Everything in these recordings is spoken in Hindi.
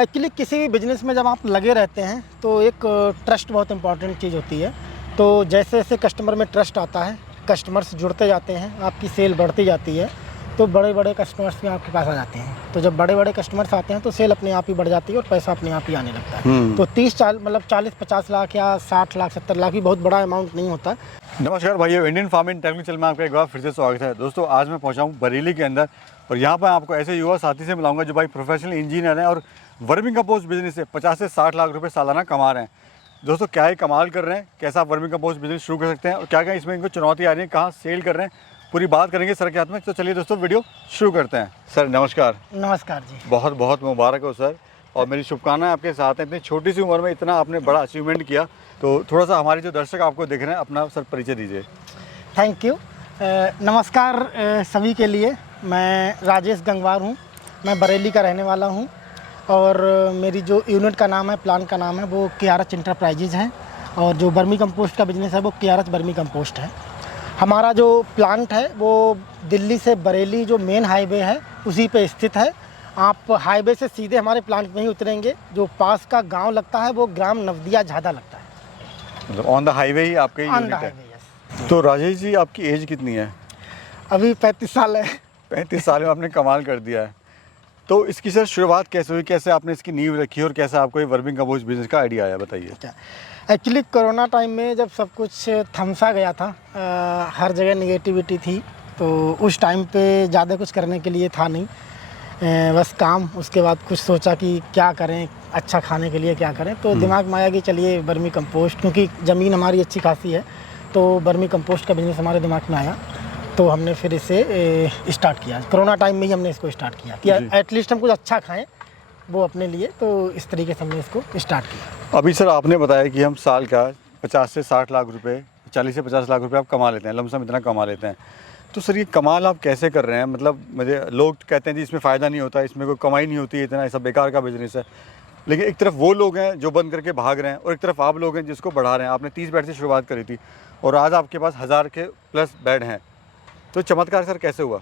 एक्चुअली किसी भी बिजनेस में जब आप लगे रहते हैं तो एक ट्रस्ट बहुत इंपॉर्टेंट चीज़ होती है। तो जैसे जैसे कस्टमर में ट्रस्ट आता है, कस्टमर्स जुड़ते जाते हैं, आपकी सेल बढ़ती जाती है, तो बड़े बड़े कस्टमर्स भी आपके पास आ जाते हैं। तो जब बड़े बड़े कस्टमर्स आते हैं तो सेल अपने आप ही बढ़ जाती है और पैसा अपने आप ही आने लगता है। तो 40-50 लाख या 60 लाख 70 लाख भी बहुत बड़ा अमाउंट नहीं होता। नमस्कार भाइयों, इंडियन फार्मिंग टेक्निकल चैनल में आपका एक बार फिर से स्वागत है। दोस्तों आज मैं पहुंचा हूं बरेली के अंदर और यहां पर आपको ऐसे युवा साथी से मिलाऊंगा जो भाई प्रोफेशनल इंजीनियर हैं और वर्मिंग कंपोस्ट बिजनेस से 50 से 60 लाख रुपए सालाना कमा रहे हैं। दोस्तों क्या ही कमाल कर रहे हैं, कैसा आप वर्मिंग कंपोस्ट बिजनेस शुरू कर सकते हैं और क्या क्या इसमें इनको चुनौती आ रही है, कहाँ सेल कर रहे हैं, पूरी बात करेंगे सर के हाथ में। तो चलिए दोस्तों वीडियो शुरू करते हैं। सर नमस्कार। नमस्कार जी। बहुत बहुत मुबारक हो सर, और मेरी शुभकामनाएं आपके साथ हैं। इतनी छोटी सी उम्र में इतना आपने बड़ा अचीवमेंट किया। तो थोड़ा सा हमारे जो दर्शक आपको देख रहे हैं अपना सर परिचय दीजिए। Thank you. नमस्कार सभी के लिए। मैं राजेश गंगवार हूँ, मैं बरेली का रहने वाला हूँ और मेरी जो यूनिट का नाम है, प्लान का नाम है, वो KRH इंटरप्राइजेज है और जो वर्मी कंपोस्ट का बिज़नेस है वो KRH वर्मी कंपोस्ट है। हमारा जो प्लांट है वो दिल्ली से बरेली जो मेन हाईवे है उसी पे स्थित है। आप हाईवे से सीधे हमारे प्लांट में ही उतरेंगे, जो पास का गांव लगता है वो ग्राम नवदिया झादा लगता है। मतलब ऑन द हाईवे ही आपके यूनिट है। तो राजेश जी आपकी एज कितनी है? अभी 35 साल है। 35 साल में आपने कमाल कर दिया है। तो इसकी सर शुरुआत कैसे हुई, कैसे आपने इसकी नींव रखी और कैसे आपको ये वर्मिंग कंपोस्ट बिजनेस का आइडिया आया, बताइए। एक्चुअली कोरोना टाइम में जब सब कुछ थमसा गया था, हर जगह निगेटिविटी थी, तो उस टाइम पे ज़्यादा कुछ करने के लिए था नहीं, बस काम। उसके बाद कुछ सोचा कि क्या करें, अच्छा खाने के लिए क्या करें, तो दिमाग में आया कि चलिए वर्मी कंपोस्ट, क्योंकि ज़मीन हमारी अच्छी खासी है, तो वर्मी कंपोस्ट का बिज़नेस हमारे दिमाग में आया। तो हमने फिर इसे स्टार्ट किया। कोरोना टाइम में ही हमने इसको स्टार्ट किया कि एटलीस्ट हम कुछ अच्छा खाएं वो अपने लिए, तो इस तरीके से हमने इसको स्टार्ट किया। अभी सर आपने बताया कि हम साल का 50 से 60 लाख रुपए, 40 से 50 लाख रुपए आप कमा लेते हैं, लमसम इतना कमा लेते हैं। तो सर ये कमाल आप कैसे कर रहे हैं? मतलब मुझे लोग कहते हैं जी इसमें फ़ायदा नहीं होता, इसमें कोई कमाई नहीं होती है, इतना ऐसा बेकार का बिजनेस है। लेकिन एक तरफ वो लोग हैं जो बंद करके भाग रहे हैं और एक तरफ आप लोग हैं जिसको बढ़ा रहे हैं। आपने 30 बेड से शुरुआत करी थी और आज आपके पास 1000 के प्लस बेड हैं। तो चमत्कार सर कैसे हुआ?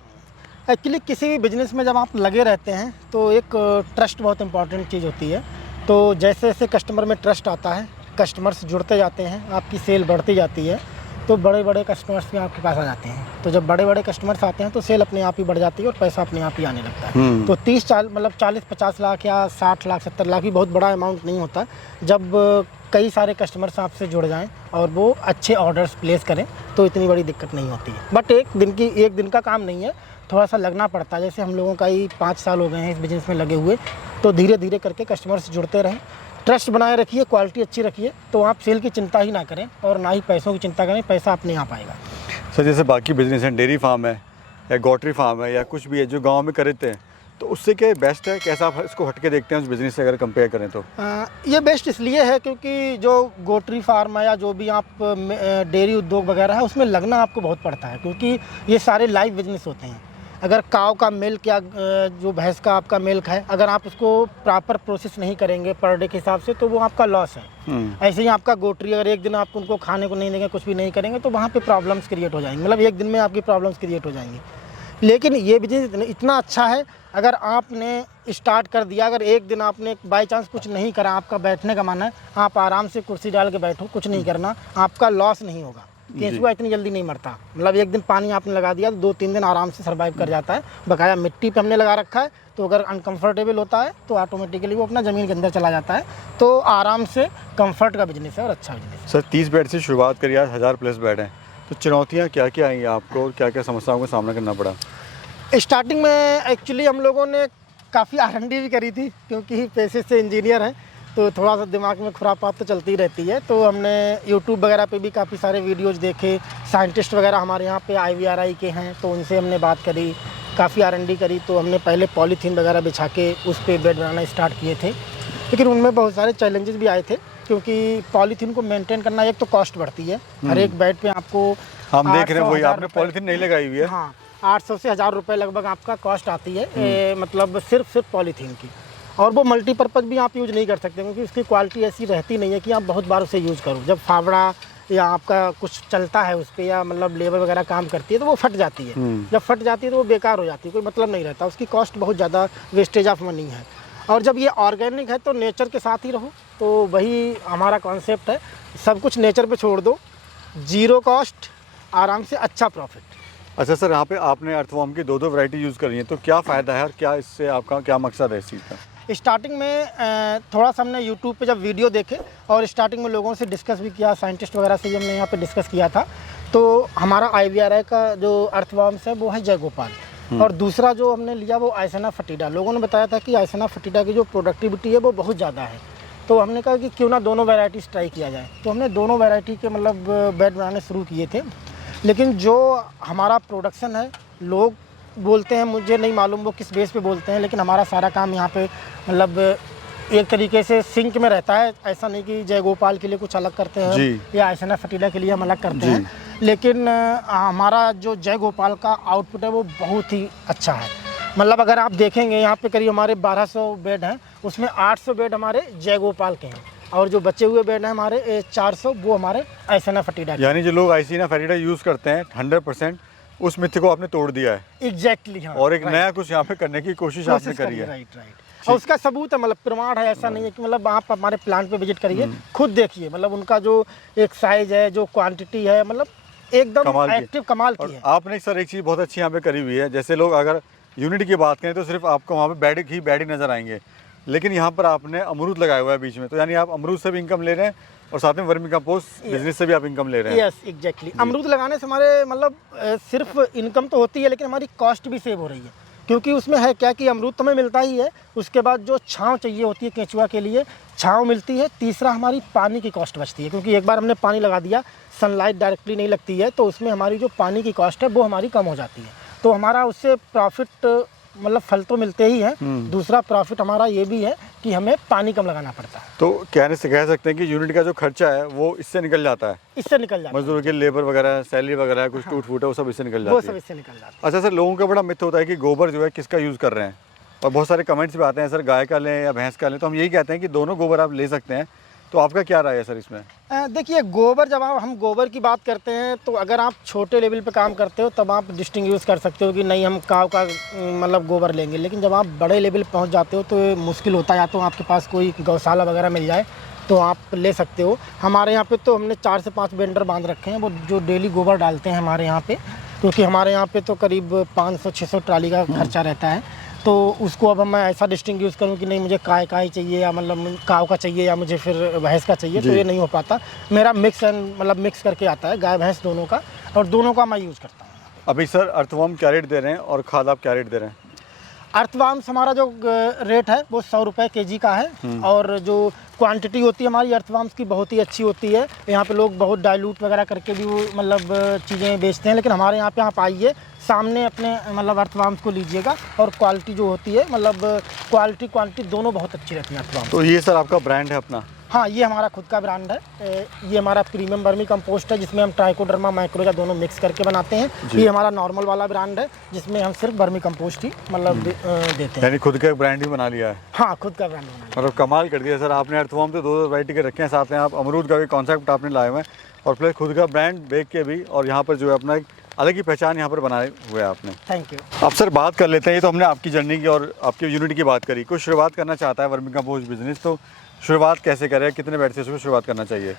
एक्चुअली किसी भी बिजनेस में जब आप लगे रहते हैं तो एक ट्रस्ट बहुत इंपॉर्टेंट चीज़ होती है। तो जैसे जैसे कस्टमर में ट्रस्ट आता है, कस्टमर्स जुड़ते जाते हैं, आपकी सेल बढ़ती जाती है, तो बड़े बड़े कस्टमर्स भी आपके पास आ जाते हैं। तो जब बड़े बड़े कस्टमर्स आते हैं तो सेल अपने आप ही बढ़ जाती है और पैसा अपने आप ही आने लगता है। तो 40-50 लाख या 60 लाख 70 लाख भी बहुत बड़ा अमाउंट नहीं होता। जब कई सारे कस्टमर्स आपसे जुड़ जाएं और वो अच्छे ऑर्डर्स प्लेस करें तो इतनी बड़ी दिक्कत नहीं होती है। बट एक दिन का काम नहीं है, थोड़ा सा लगना पड़ता है। जैसे हम लोगों का ही 5 साल हो गए हैं इस बिज़नेस में लगे हुए, तो धीरे धीरे करके कस्टमर्स जुड़ते रहें, ट्रस्ट बनाए रखिए, क्वालिटी अच्छी रखिए, तो आप सेल की चिंता ही ना करें और ना ही पैसों की चिंता करें, पैसा अपने आप आएगा। सर जैसे बाकी बिजनेस हैं, डेयरी फार्म है या गॉटरी फार्म है या कुछ भी है जो गाँव में करते हैं, तो उससे क्या बेस्ट है? कैसा आप इसको हटके देखते हैं उस बिज़नेस से अगर कंपेयर करें तो? ये बेस्ट इसलिए है क्योंकि जो गोट्री फार्म है या जो भी आप डेयरी उद्योग वगैरह है उसमें लगना आपको बहुत पड़ता है, क्योंकि ये सारे लाइव बिजनेस होते हैं। अगर काव का मिल्क या जो भैंस का आपका मिल्क है, अगर आप उसको प्रॉपर प्रोसेस नहीं करेंगे पर डे के हिसाब से तो वो आपका लॉस है। ऐसे ही आपका गोट्री, अगर एक दिन आप उनको खाने को नहीं देंगे, कुछ भी नहीं करेंगे, तो वहाँ पे प्रॉब्लम्स क्रिएट हो जाएंगी। मतलब एक दिन में आपकी प्रॉब्लम्स क्रिएट हो जाएंगी। लेकिन ये बिजनेस इतना अच्छा है, अगर आपने स्टार्ट कर दिया, अगर एक दिन आपने बाई चांस कुछ नहीं करा, आपका बैठने का मन है, आप आराम से कुर्सी डाल के बैठो, कुछ नहीं करना, आपका लॉस नहीं होगा। केंचुआ इतनी जल्दी नहीं मरता। मतलब एक दिन पानी आपने लगा दिया तो 2-3 दिन आराम से सर्वाइव कर जाता है। बकाया मिट्टी पे हमने लगा रखा है, तो अगर अनकंफर्टेबल होता है तो ऑटोमेटिकली वो अपना ज़मीन के अंदर चला जाता है। तो आराम से कंफर्ट का बिजनेस है और अच्छा बिजनेस है। सर 30 बेड से शुरुआत करी, आज 1000 प्लस बेड हैं, तो चुनौतियाँ क्या क्या आई आपको और क्या क्या समस्याओं का सामना करना पड़ा? स्टार्टिंग में एक्चुअली हम लोगों ने काफ़ी R&D भी करी थी, क्योंकि पेशे से इंजीनियर हैं, तो थोड़ा सा दिमाग में खुरापात तो चलती रहती है। तो हमने यूट्यूब वगैरह पे भी काफ़ी सारे वीडियोज़ देखे, साइंटिस्ट वगैरह हमारे यहाँ पे IVRI के हैं, तो उनसे हमने बात करी, काफ़ी R&D करी। तो हमने पहले पॉलीथीन वगैरह बिछा के उस पर बेड बनाना स्टार्ट किए थे, लेकिन उनमें बहुत सारे चैलेंजेस भी आए थे, क्योंकि पॉलीथीन को मेनटेन करना, एक तो कॉस्ट बढ़ती है, हर एक बेड पे आपको हम देख रहे हैं वही, आपने पॉलीथीन नहीं लगाई हुई है। हाँ, 800 से 1000 रुपये लगभग आपका कॉस्ट आती है, मतलब सिर्फ पॉलीथीन की। और वो मल्टीपर्पज़ भी आप यूज़ नहीं कर सकते, क्योंकि उसकी क्वालिटी ऐसी रहती नहीं है कि आप बहुत बार उसे यूज़ करो। जब फावड़ा या आपका कुछ चलता है उस पर, या मतलब लेबर वगैरह काम करती है, तो वो फट जाती है। जब फट जाती है तो वो बेकार हो जाती है, कोई मतलब नहीं रहता, उसकी कॉस्ट बहुत ज़्यादा वेस्टेज ऑफ मनी है। और जब ये ऑर्गेनिक है तो नेचर के साथ ही रहो, तो वही हमारा कॉन्सेप्ट है, सब कुछ नेचर पे छोड़ दो, जीरो कॉस्ट, आराम से अच्छा प्रॉफिट। अच्छा सर, यहाँ पे आपने अर्थवॉर्म की 2 वैरायटी यूज़ करी है, तो क्या फ़ायदा है और क्या इससे आपका क्या मकसद है इस चीज़ का? स्टार्टिंग में थोड़ा सा हमने यूट्यूब पे जब वीडियो देखे और स्टार्टिंग में लोगों से डिस्कस भी किया, साइंटिस्ट वगैरह से भी हमने यहाँ पे डिस्कस किया था, तो हमारा IVRI का जो अर्थवॉर्म्स है वो है जय गोपाल, और दूसरा जो हमने लिया वो आइसेना फटीडा। लोगों ने बताया था कि आइसेना फटीडा की जो प्रोडक्टिविटी है वो बहुत ज़्यादा है, तो हमने कहा कि क्यों ना दोनों वैरायटीज़ ट्राई किया जाए। तो हमने दोनों वैरायटी के मतलब बेड बनाने शुरू किए थे, लेकिन जो हमारा प्रोडक्शन है, लोग बोलते हैं, मुझे नहीं मालूम वो किस बेस पे बोलते हैं, लेकिन हमारा सारा काम यहाँ पे मतलब एक तरीके से सिंक में रहता है। ऐसा नहीं कि जय गोपाल के लिए कुछ अलग करते हैं या आइसेना फटीडा के लिए हम अलग करते हैं, लेकिन हमारा जो जय गोपाल का आउटपुट है वो बहुत ही अच्छा है। मतलब अगर आप देखेंगे यहाँ पे करीब हमारे 1200 बेड हैं, उसमें 800 बेड हमारे जय गोपाल के हैं, और जो बचे हुए बेड हैं हमारे 400 वो हमारे आइसेना फटीडा के। यानी जो लोग आइसेना फटीडा यूज़ करते हैं 100% उस मिथ को आपने तोड़ दिया है। एग्जैक्टली हाँ, और एक नया कुछ यहाँ पे करने की कोशिश आपने करी है। राइट। और उसका सबूत है, मतलब प्रमाण है, ऐसा नहीं है कि मतलब आप हमारे प्लांट पे विजिट करिए, खुद देखिए, मतलब उनका जो एक साइज है, जो क्वांटिटी है, मतलब एकदम एक्टिव कमाल की है। आपने सर एक चीज़ बहुत अच्छी यहाँ पे करी हुई है, जैसे लोग अगर यूनिट की बात करें तो सिर्फ आपको वहाँ पे बेड ही नज़र आएंगे, लेकिन यहाँ पर आपने अमरूद लगाया हुआ है बीच में, तो यानी आप अमरूद से भी इनकम ले रहे हैं और साथ में वर्मी कंपोस्ट बिजनेस से भी आप इनकम ले रहे हैं। Yes exactly. अमरूद लगाने से हमारे मतलब सिर्फ इनकम तो होती है, लेकिन हमारी कॉस्ट भी सेव हो रही है, क्योंकि उसमें है क्या कि अमरूद तो हमें मिलता ही है, उसके बाद जो छांव चाहिए होती है केंचुआ के लिए, छांव मिलती है, तीसरा हमारी पानी की कॉस्ट बचती है, क्योंकि एक बार हमने पानी लगा दिया, सनलाइट डायरेक्टली नहीं लगती है, तो उसमें हमारी जो पानी की कॉस्ट है वो हमारी कम हो जाती है, तो हमारा उससे प्रॉफिट मतलब फल तो मिलते ही हैं। दूसरा प्रॉफिट हमारा ये भी है कि हमें पानी कम लगाना पड़ता है। तो कहने से कह सकते हैं कि यूनिट का जो खर्चा है वो इससे निकल जाता है, इससे निकल जाता है, मजदूर के लेबर वगैरह, सैलरी वगैरह, कुछ टूट फूट है वो सब इससे निकल जाती है, वो सब इससे निकल जाता है। अच्छा सर, लोगों का बड़ा मिथ होता है कि गोबर जो है किसका यूज़ कर रहे हैं, और बहुत सारे कमेंट्स भी आते हैं सर गाय का लें या भैंस का लें, तो हम यही कहते हैं कि दोनों गोबर आप ले सकते हैं, तो आपका क्या राय है सर इसमें? देखिए, गोबर, जब हम गोबर की बात करते हैं तो अगर आप छोटे लेवल पे काम करते हो तब आप डिस्टिंग्विश कर सकते हो कि नहीं हम काव का मतलब गोबर लेंगे, लेकिन जब आप बड़े लेवल पहुंच जाते हो तो ये मुश्किल होता है, या तो आपके पास कोई गौशाला वगैरह मिल जाए तो आप ले सकते हो। हमारे यहाँ पे तो हमने 4 से 5 वेंडर बांध रखे हैं, वो जो डेली गोबर डालते हैं हमारे यहाँ पे, क्योंकि हमारे यहाँ पे तो करीब 500-600 ट्राली का खर्चा रहता है, तो उसको अब मैं ऐसा डिस्टिंग यूज़ करूँ कि नहीं मुझे काय का ही चाहिए, या मतलब काव का चाहिए, या मुझे फिर भैंस का चाहिए, तो ये नहीं हो पाता। मेरा मिक्स एंड मतलब मिक्स करके आता है, गाय भैंस दोनों का, और दोनों का मैं यूज़ करता हूँ। अभी सर अर्थवॉर्म क्या रेट दे रहे हैं और खाद आप क्या रेट दे रहे हैं? अर्थवॉर्म्स हमारा जो रेट है वो 100 रुपये kg का है, और जो क्वांटिटी होती है हमारी अर्थवॉर्म्स की बहुत ही अच्छी होती है। यहाँ पे लोग बहुत डाइल्यूट वगैरह करके भी वो मतलब चीज़ें बेचते हैं, लेकिन हमारे यहाँ पे आप आइए, सामने अपने मतलब अर्थवॉर्म्स को लीजिएगा, और क्वालिटी जो होती है मतलब क्वालिटी दोनों बहुत अच्छी रहती है अर्थवॉर्म्स। तो ये सर आपका ब्रांड है अपना? हाँ, ये हमारा खुद का ब्रांड है। ये हमारा प्रीमियम वर्मी कंपोस्ट है, जिसमें हम ट्राइकोडर्मा माइक्रोजा दोनों मिक्स करके बनाते हैं। ये हमारा नॉर्मल वाला ब्रांड है, जिसमें हम सिर्फ वर्मी कंपोस्ट ही मतलब देते हैं। यानी खुद का ब्रांड ही बना लिया है? हाँ, खुद का ब्रांड बना लिया। मतलब कमाल कर दिया सर आपने। अर्थवॉर्म तो 2 वैरायटी के रखे हैं, साथ में आप अमरूद का भी कॉन्सेप्ट आपने लाए हुए हैं, और प्लस खुद का ब्रांड देख के भी, और यहाँ पर जो है अपना एक अलग ही पहचान यहाँ पर बनाए हुए है आपने। Thank you. अब सर बात कर लेते हैं, ये तो हमने आपकी जर्नी की और आपकी यूनिट की बात करी, कुछ शुरुआत करना चाहता है वर्मी कंपोस्ट बिजनेस, तो शुरुआत कैसे करें, कितने बेड से इसको शुरुआत करना चाहिए?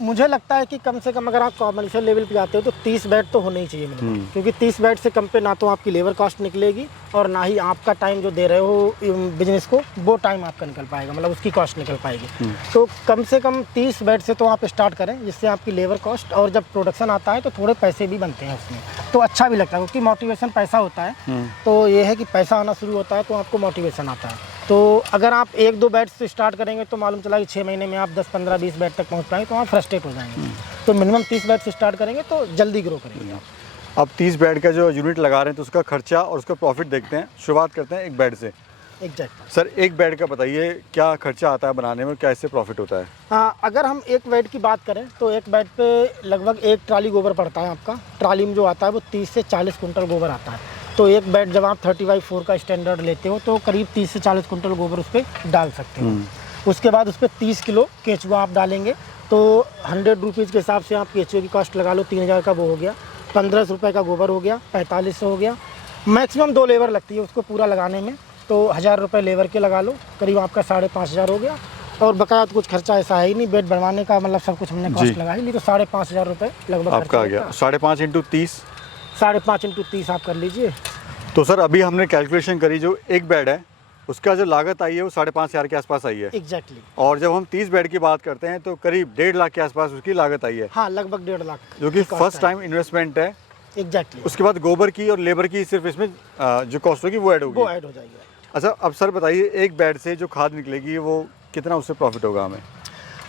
मुझे लगता है कि कम से कम अगर आप कॉमर्शियल लेवल पे जाते हो तो 30 बेड तो होने ही चाहिए मिनिमम, क्योंकि 30 बेड से कम पे ना तो आपकी लेबर कॉस्ट निकलेगी, और ना ही आपका टाइम जो दे रहे हो बिजनेस को वो टाइम आपका निकल पाएगा, मतलब उसकी कॉस्ट निकल पाएगी। तो कम से कम 30 बेड से तो आप स्टार्ट करें, जिससे आपकी लेबर कॉस्ट, और जब प्रोडक्शन आता है तो थोड़े पैसे भी बनते हैं उसमें, तो अच्छा भी लगता है, क्योंकि मोटिवेशन पैसा होता है। तो ये है कि पैसा आना शुरू होता है तो आपको मोटिवेशन आता है। तो अगर आप 1-2 बेड से स्टार्ट करेंगे तो मालूम चला कि 6 महीने में आप 10, 15, 20 बेड तक पहुंच पाएंगे, तो आप फ्रस्ट्रेट हो जाएंगे। तो मिनिमम 30 बेड से स्टार्ट करेंगे तो जल्दी ग्रो करेंगे आप। अब 30 बेड का जो यूनिट लगा रहे हैं तो उसका खर्चा और उसका प्रॉफिट देखते हैं। शुरुआत करते हैं 1 बेड से। एग्जैक्ट सर 1 बेड का बताइए, क्या खर्चा आता है बनाने में, क्या इससे प्रॉफिट होता है? हाँ, अगर हम 1 बेड की बात करें तो 1 बेड पे लगभग 1 ट्राली गोबर पड़ता है आपका। ट्राली में जो आता है वो 30 से 40 कुंटल गोबर आता है। तो 1 बेड जब आप 30/4 का स्टैंडर्ड लेते हो तो करीब 30 से 40 कुंटल गोबर उस पर डाल सकते हो। उसके बाद उस पर 30 किलो केंचुआ आप डालेंगे, तो 100 रुपीज़ के हिसाब से आप केंचुए की कॉस्ट लगा लो, 3000 का वो हो गया। 1500 रुपये का गोबर हो गया, 4500 हो गया। मैक्सिमम 2 लेबर लगती है उसको पूरा लगाने में, तो 1000 रुपये लेबर के लगा लो, करीब आपका 5,500 हो गया। और बकाया तो कुछ खर्चा ऐसा है ही नहीं, बेड बनवाने का मतलब सब कुछ हमने कॉस्ट लगा ही ली, तो 5,500 रुपये लगभग आपका आ गया। 5.5 इंटू 30, 5.5 इंटू 30 आप कर लीजिए। तो सर अभी हमने कैलकुलेशन करी, जो एक बेड है उसका जो लागत आई है वो 5,500 के आसपास आई है। एग्जैक्टली। और जब हम 30 बेड की बात करते हैं तो करीब 1.5 लाख के आसपास उसकी लागत आई है। हाँ, लगभग 1.5 लाख, जो कि फर्स्ट टाइम इन्वेस्टमेंट है। एग्जैक्टली। उसके बाद गोबर की और लेबर की सिर्फ इसमें जो कॉस्ट होगी वो ऐड होगी। वो ऐड हो जाएगी। अच्छा, अब सर बताइए, एक बेड से जो खाद निकलेगी वो कितना उससे प्रॉफिट होगा हमें?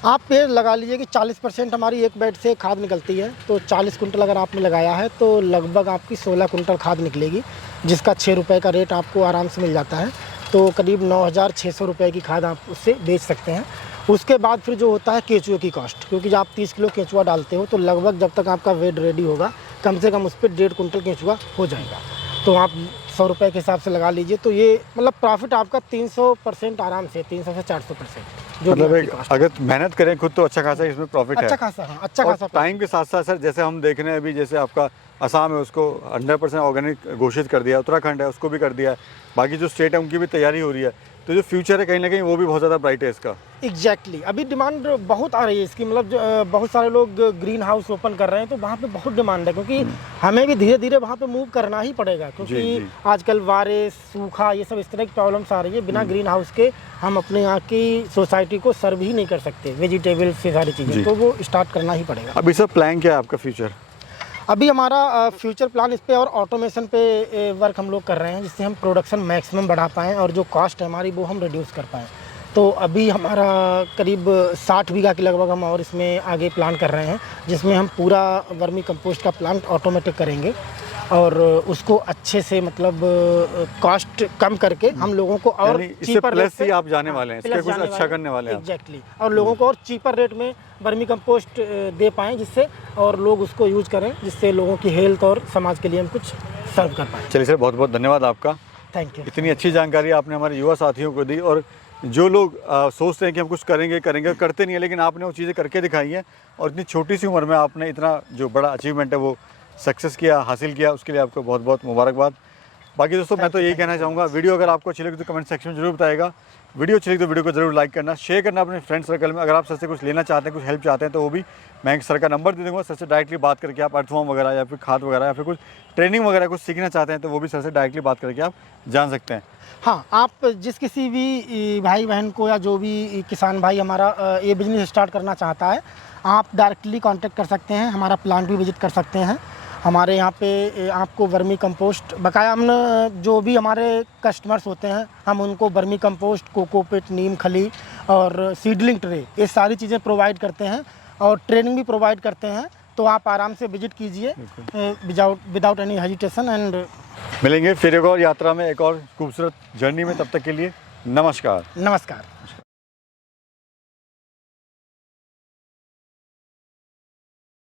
आप ये लगा लीजिए कि 40% हमारी एक बेड से खाद निकलती है, तो 40 कुंटल अगर आपने लगाया है तो लगभग आपकी 16 कुंटल खाद निकलेगी, जिसका 6 रुपये का रेट आपको आराम से मिल जाता है। तो करीब 9,600 रुपये की खाद आप उससे बेच सकते हैं। उसके बाद फिर जो होता है केंचुए की कॉस्ट, क्योंकि जब आप 30 किलो केंचुआ डालते हो तो लगभग जब तक आपका वेट रेडी होगा कम से कम उस पर 1.5 कुंटल केंचुआ हो जाएगा। तो आप 100 रुपये के हिसाब से लगा लीजिए, तो ये मतलब प्रॉफिट आपका 300% आराम से, 300 से 400%। मतलब एक अगर मेहनत करें खुद तो अच्छा खासा इसमें प्रॉफिट है। अच्छा खासा, हाँ, अच्छा खासा। टाइम के साथ साथ सर, जैसे हम देख रहे हैं अभी, जैसे आपका असम है उसको 100% ऑर्गेनिक घोषित कर दिया, उत्तराखंड है उसको भी कर दिया है, बाकी जो स्टेट है उनकी भी तैयारी हो रही है। तो जो फ्यूचर है कहीं ना कहीं वो भी बहुत ज़्यादा ब्राइट है इसका। एग्जैक्टली। अभी डिमांड बहुत आ रही है इसकी, मतलब बहुत सारे लोग ग्रीन हाउस ओपन कर रहे हैं, तो वहाँ पे बहुत डिमांड है, क्योंकि हमें भी धीरे धीरे वहाँ पे मूव करना ही पड़ेगा, क्योंकि आजकल बारिश, सूखा, ये सब इस तरह की प्रॉब्लम्स आ रही है। बिना ग्रीन हाउस के हम अपने यहाँ की सोसाइटी को सर्व ही नहीं कर सकते, वेजिटेबल्स से सारी चीज़ें, तो वो स्टार्ट करना ही पड़ेगा। अभी सर प्लान क्या है आपका फ्यूचर? अभी हमारा फ्यूचर प्लान इस पे और ऑटोमेशन पे वर्क हम लोग कर रहे हैं, जिससे हम प्रोडक्शन मैक्सिमम बढ़ा पाएँ और जो कॉस्ट है हमारी वो हम रिड्यूस कर पाएँ। तो अभी हमारा करीब 60 बीघा के लगभग हम और इसमें आगे प्लान कर रहे हैं, जिसमें हम पूरा वर्मी कंपोस्ट का प्लांट ऑटोमेटिक करेंगे और उसको अच्छे से मतलब कॉस्ट कम करके हम लोगों को और चीपर रेट से आप जाने वाले हैं, इसके कुछ अच्छा करने वाले हैं। एग्जैक्टली। और लोगों को और चीपर रेट में वर्मी कंपोस्ट दे पाएँ, जिससे और लोग उसको यूज करें, जिससे लोगों की हेल्थ और समाज के लिए हम कुछ सर्व कर पाएँ। चलिए सर, बहुत बहुत धन्यवाद आपका। Thank you. इतनी अच्छी जानकारी आपने हमारे युवा साथियों को दी, और जो लोग सोचते हैं कि हम कुछ करेंगे करते नहीं है, लेकिन आपने वो चीज़ें करके दिखाई हैं, और इतनी छोटी सी उम्र में आपने इतना जो बड़ा अचीवमेंट है वो सक्सेस किया, हासिल किया, उसके लिए आपको बहुत बहुत मुबारकबाद। बाकी दोस्तों मैं तो यही कहना चाहूँगा, वीडियो अगर आपको अच्छी लगी तो कमेंट सेक्शन में जरूर बताएगा। वीडियो अच्छी लगी तो वीडियो को जरूर लाइक करना, शेयर करना अपने फ्रेंड सर्कल में। अगर आप सर से कुछ लेना चाहते हैं, कुछ हेल्प चाहते हैं, तो वो भी मैं सर का नंबर दे दूँगा, सर से डायरेक्टली बात करके आप अर्थवॉर्म वगैरह या फिर खाद वगैरह या फिर कुछ ट्रेनिंग वगैरह कुछ सीखना चाहते हैं, तो वो भी सर से डायरेक्टली बात करके आप जान सकते हैं। हाँ, आप जिस किसी भी भाई बहन को या जो भी किसान भाई हमारा ये बिज़नेस स्टार्ट करना चाहता है, आप डायरेक्टली कांटेक्ट कर सकते हैं, हमारा प्लांट भी विजिट कर सकते हैं। हमारे यहाँ पे आपको वर्मी कंपोस्ट बकाया, हम जो भी हमारे कस्टमर्स होते हैं हम उनको वर्मी कंपोस्ट, कोकोपिट, नीम खली और सीडलिंग ट्रे, ये सारी चीज़ें प्रोवाइड करते हैं और ट्रेनिंग भी प्रोवाइड करते हैं। तो आप आराम से विजिट कीजिए विदाउट एनी हेजिटेशन। एंड मिलेंगे फिर एक और यात्रा में, एक और खूबसूरत जर्नी में। तब तक के लिए नमस्कार। नमस्कार।